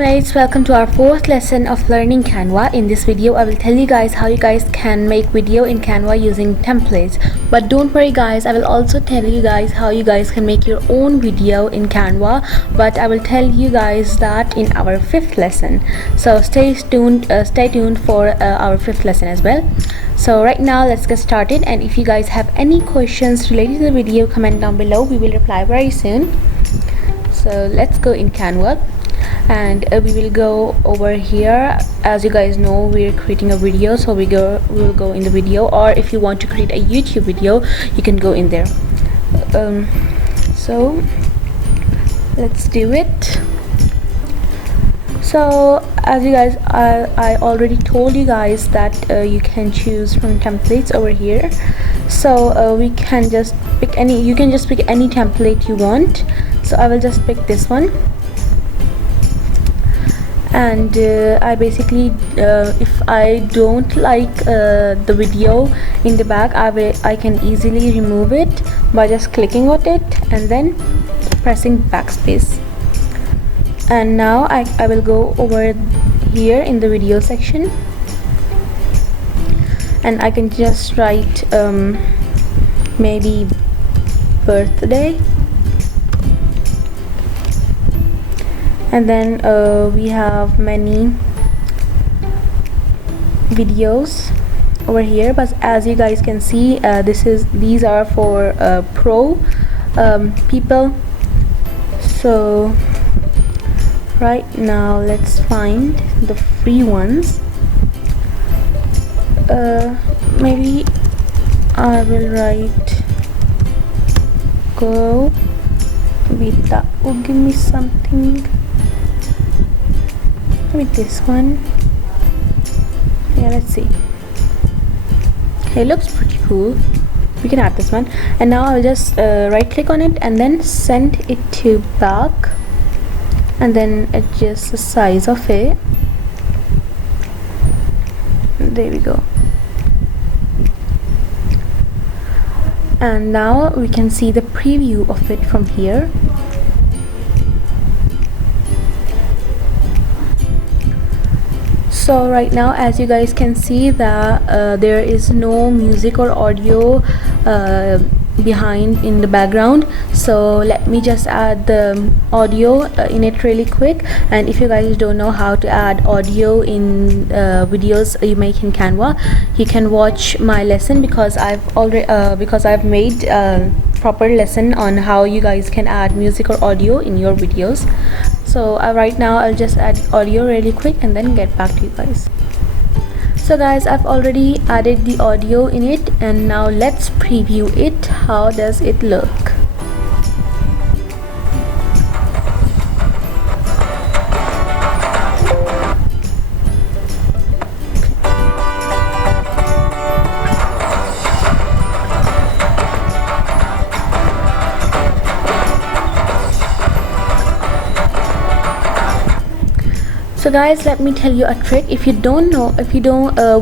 mates, welcome to our fourth lesson of learning Canva. In this video I will tell you guys how you guys can make video in Canva using templates. But don't worry guys, I will also tell you guys how you guys can make your own video in Canva, but I will tell you guys that in our fifth lesson. So stay tuned for our fifth lesson as well. So right now let's get started, and if you guys have any questions related to the video, comment down below. We will reply very soon. So let's go in Canva, and we will go over here. As you guys know, we're creating a video, so we will go in the video, or if you want to create a YouTube video, you can go in there. So let's do it. So as you guys, I already told you guys that you can choose from templates over here. So we can just pick any, you can just pick any template you want. So I will just pick this one, and I basically if I don't like the video in the back, I can easily remove it by just clicking on it and then pressing backspace. And now I will go over here in the video section, and I can just write maybe birthday, and then we have many videos over here. But as you guys can see, these are for pro people. So right now let's find the free ones. Maybe I will write go with that. Oh, give me something. With this one. Yeah, let's see. Okay, looks pretty cool. We can add this one, and now I'll just right click on it and then send it to back, and then adjust the size of it. There we go. And now we can see the preview of it from here. So right now, as you guys can see, that there is no music or audio behind in the background. So let me just add the audio in it really quick. And if you guys don't know how to add audio in videos you make in Canva, you can watch my lesson, because I've made a proper lesson on how you guys can add music or audio in your videos. So right now I'll just add audio really quick and then get back to you guys. So guys, I've already added the audio in it, and now let's preview it. How does it look? So guys, let me tell you a trick. If you don't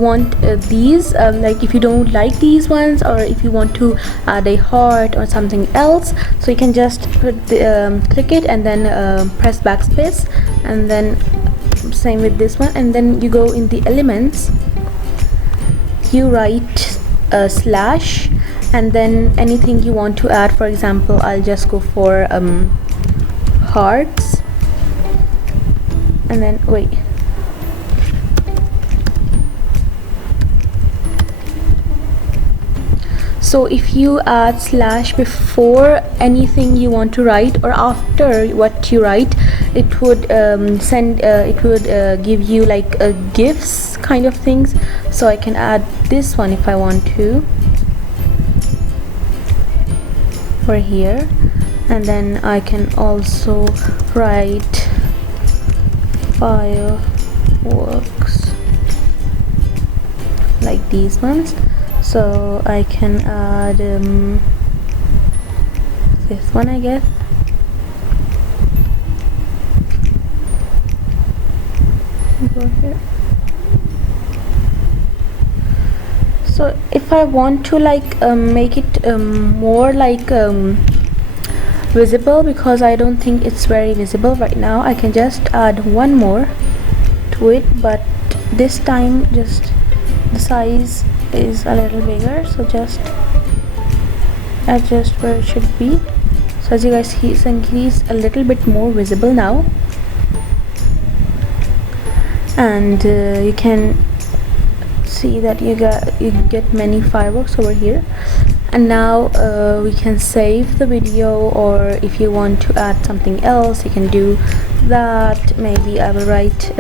want these, like if you don't like these ones, or if you want to add a heart or something else, so you can just put the, click it and then press backspace, and then same with this one, and then you go in the elements, you write slash, and then anything you want to add. For example, I'll just go for hearts, and then wait, so if you add slash before anything you want to write or after what you write, it would give you like gifs kind of things. So I can add this one if I want to for here, and then I can also write fireworks like these ones. So I can add this one, I guess. Go here. So if I want to like make it more like visible because I don't think it's very visible right now. I can just add one more to it, but this time just the size is a little bigger, so just adjust where it should be. So as you guys see, he's a little bit more visible now, and you can see that you get many fireworks over here. And now we can save the video, or if you want to add something else you can do that. Maybe I will write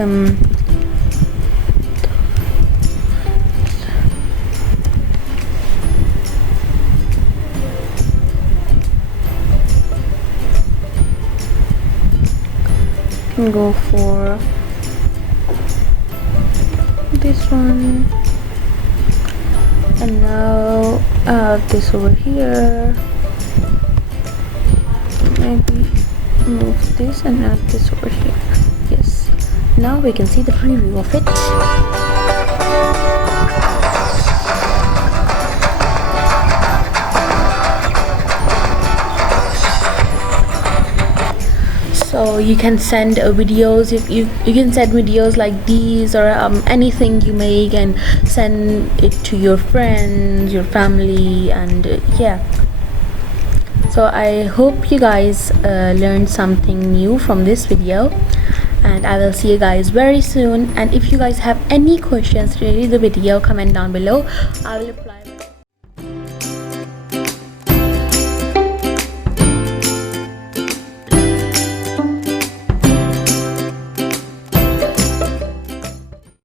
can go for this one, and now add this over here. Maybe move this and add this over here. Yes, now we can see the preview of it. So you can send videos, you can send videos like these, or anything you make, and send it to your friends, your family, and yeah. So I hope you guys learned something new from this video, and I will see you guys very soon. And if you guys have any questions related to the video, comment down below. I will reply.